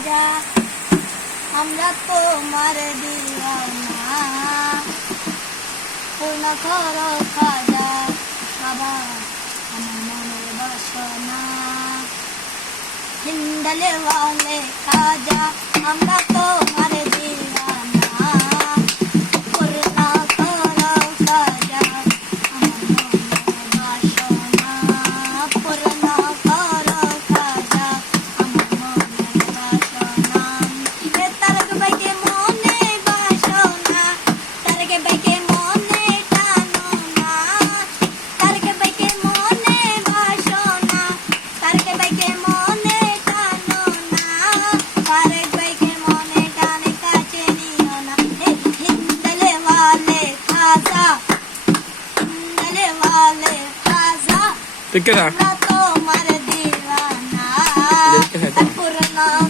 রাজা আমরা তোমার দিওয়ানা পূর্ণ কর খাজা বাবা আমার মনের বাসনা। হিন্দালে বাউলে খাজা, আমরা তোমার திக்கதா திக்கதா